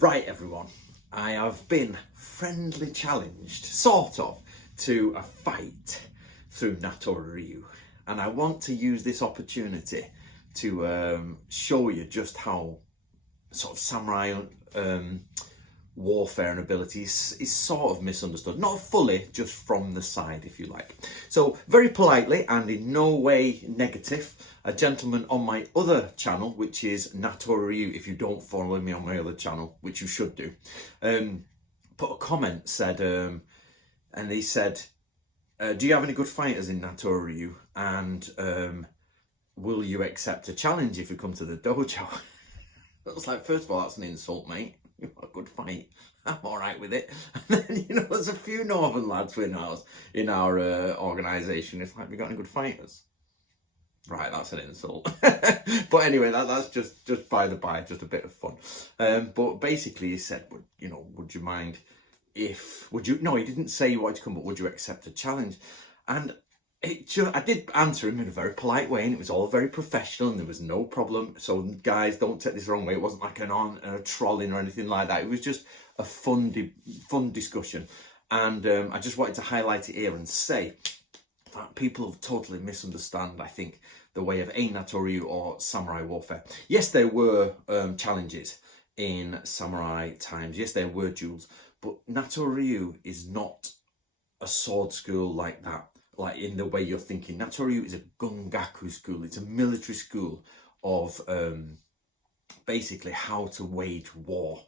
Right, everyone, I have been friendly challenged, sort of, to a fight through Natori Ryu, and I want to use this opportunity to show you just how sort of samurai warfare and ability is sort of misunderstood. Not fully, just from the side, if you like. So, very politely and in no way negative, a gentleman on my other channel, which is Natori Ryu, if you don't follow me on my other channel, which you should do, put a comment, said, and he said, do you have any good fighters in Natori Ryu? And will you accept a challenge if you come to the dojo? I was like, first of all, that's an insult, mate. You've got a good fight. I'm all right with it. And then, there's a few northern lads in our organisation. It's like, we got any good fighters? Right, that's an insult. But anyway, that's just by the by, just a bit of fun. But basically, he said, would you mind if, no, he didn't say you wanted to come, but would you accept a challenge? And I did answer him in a very polite way, and it was all very professional, and there was no problem. So guys, don't take this the wrong way. It wasn't like a trolling or anything like that. It was just a fun discussion, and I just wanted to highlight it here and say that people have totally misunderstand, I think, the way of Natori Ryu or samurai warfare. Yes, there were challenges in samurai times. Yes, there were duels, but Natori Ryu is not a sword school like that. Like in the way you're thinking. Natori Ryu is a gungaku school. It's a military school of basically how to wage war.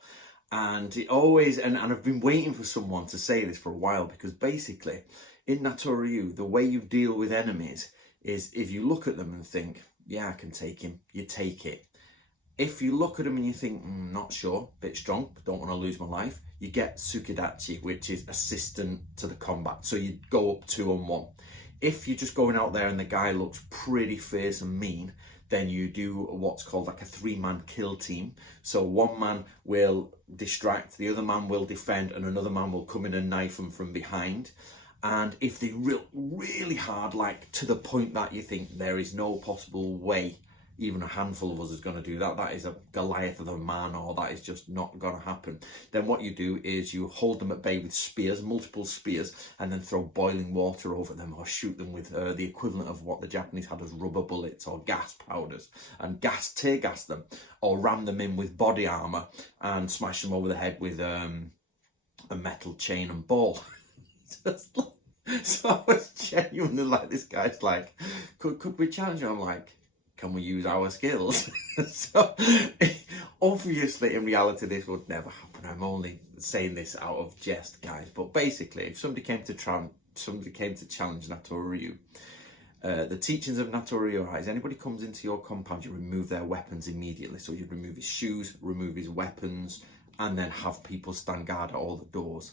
And it always, and I've been waiting for someone to say this for a while, because basically in Natori Ryu, the way you deal with enemies is if you look at them and think, yeah, I can take him, you take it. If you look at them and you think, not sure, bit strong, don't want to lose my life, you get Tsukidachi, which is assistant to the combat. So you go up 2-on-1. If you're just going out there and the guy looks pretty fierce and mean, then you do what's called like a 3-man kill team. So one man will distract, the other man will defend, and another man will come in and knife them from behind. And if they really hard, like to the point that you think there is no possible way even a handful of us is going to do that, that is a Goliath of a man, or that is just not going to happen, then what you do is you hold them at bay with spears, multiple spears, and then throw boiling water over them, or shoot them with the equivalent of what the Japanese had as rubber bullets or gas powders, and tear gas them, or ram them in with body armour and smash them over the head with a metal chain and ball. So I was genuinely like, this guy's like, could we challenge you? I'm like, can we use our skills? So obviously in reality this would never happen. I'm only saying this out of jest, guys. But basically, if somebody came to challenge Natori Ryu, the teachings of Natori Ryu are, as anybody comes into your compound, you remove their weapons immediately. So you remove his shoes, remove his weapons, and then have people stand guard at all the doors.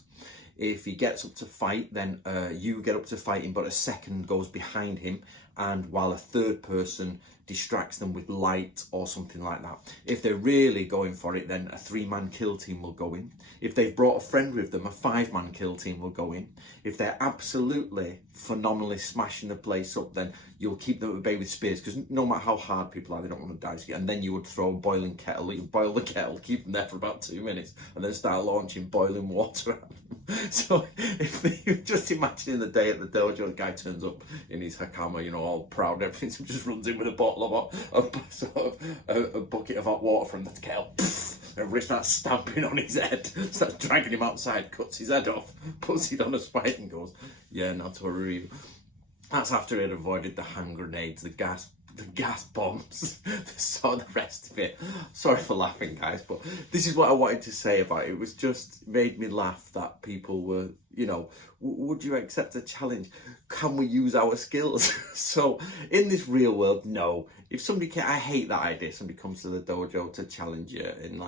If he gets up to fight, then you get up to fighting, but a second goes behind him, and while a third person distracts them with light or something like that. If they're really going for it, then a 3-man kill team will go in. If they've brought a friend with them, a 5-man kill team will go in. If they're absolutely phenomenally smashing the place up, then you'll keep them at bay with spears, because no matter how hard people are, they don't want to die. And then you would throw a boiling kettle, you boil the kettle, keep them there for about 2 minutes, and then start launching boiling water at them. So if you just imagining the day at the dojo, the guy turns up in his hakama, all proud, everything, so just runs in with a bottle of a bucket of hot water from the kettle, and starts stamping on his head, starts dragging him outside, cuts his head off, puts it on a spike and goes, yeah, Natori Ryu. That's after he had avoided the hand grenades, the gas bombs, so the rest of it. Sorry for laughing, guys, but this is what I wanted to say about it. It was just made me laugh that people were, would you accept a challenge? Can we use our skills? So in this real world, no. If somebody I hate that idea. Somebody comes to the dojo to challenge you, and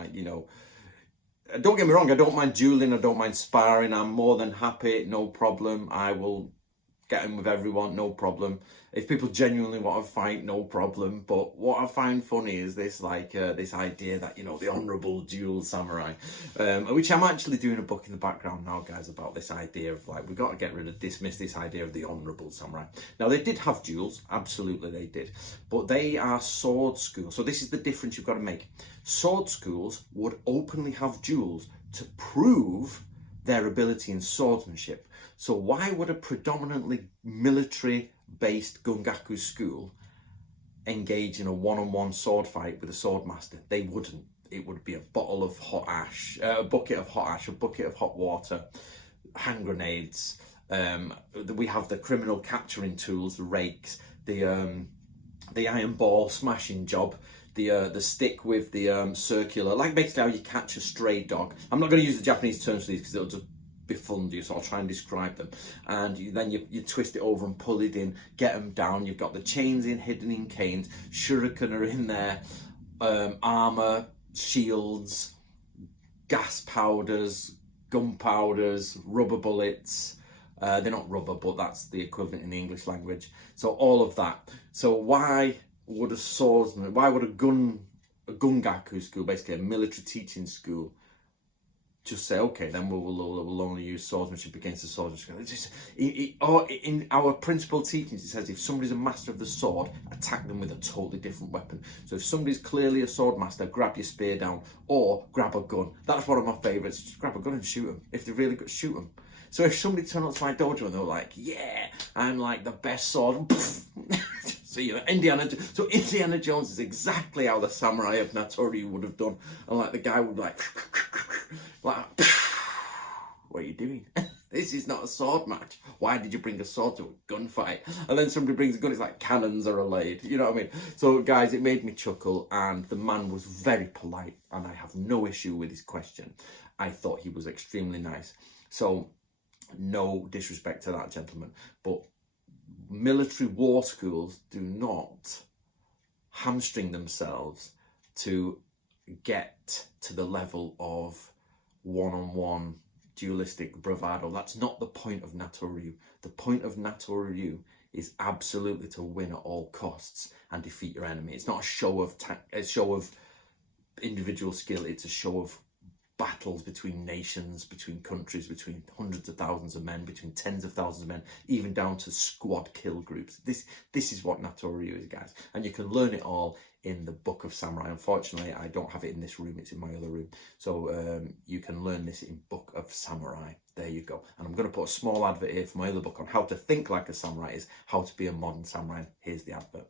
don't get me wrong, I don't mind dueling, I don't mind sparring. I'm more than happy, no problem. I will get in with everyone, no problem. If people genuinely want to fight, no problem. But what I find funny is this, like, this idea that, you know, the honourable dual samurai, which I'm actually doing a book in the background now, guys, about this idea of, like, we've got to get rid of, dismiss this idea of the honourable samurai. Now, they did have duels, absolutely they did, but they are sword schools. So this is the difference you've got to make. Sword schools would openly have duels to prove their ability in swordsmanship. So why would a predominantly military-based Gungaku school engage in a one-on-one sword fight with a sword master? They wouldn't. It would be a bottle of hot ash, a bucket of hot ash, a bucket of hot water, hand grenades. We have the criminal capturing tools, the rakes, the iron ball smashing job, the stick with the circular, like basically how you catch a stray dog. I'm not going to use the Japanese terms for these because it'll just befund you, so I'll try and describe them. And then you twist it over and pull it in, get them down. You've got the chains in, hidden in canes, shuriken are in there, armor, shields, gas powders, gunpowders, rubber bullets. They're not rubber, but that's the equivalent in the English language. So all of that. So why would a swordsman, why would a gungaku school, basically a military teaching school, just say, okay, then we'll only use swordsmanship against the swordsmanship? In our principal teachings, it says if somebody's a master of the sword, attack them with a totally different weapon. So if somebody's clearly a sword master, grab your spear down or grab a gun. That's one of my favourites. Just grab a gun and shoot them. If they're really good, shoot them. So if somebody turned up to my dojo and they were like, yeah, I'm like the best sword. So, you know, Indiana Jones is exactly how the samurai of Natori would have done. And like the guy would be like, what are you doing? This is not a sword match. Why did you bring a sword to a gunfight? And then somebody brings a gun, it's like cannons are allayed. You know what I mean? So guys, it made me chuckle, and the man was very polite, and I have no issue with his question. I thought he was extremely nice. So no disrespect to that gentleman, but military war schools do not hamstring themselves to get to the level of one-on-one dualistic bravado. That's not the point of Natori Ryu. The point of Natori Ryu is absolutely to win at all costs and defeat your enemy. It's not a show of individual skill. It's a show of battles between nations, between countries, between hundreds of thousands of men, between tens of thousands of men, even down to squad kill groups. This is what Natori Ryu is, guys. And you can learn it all in the Book of Samurai. Unfortunately, I don't have it in this room. It's in my other room. So you can learn this in Book of Samurai. There you go. And I'm going to put a small advert here for my other book on how to think like a samurai is how to be a modern samurai. Here's the advert.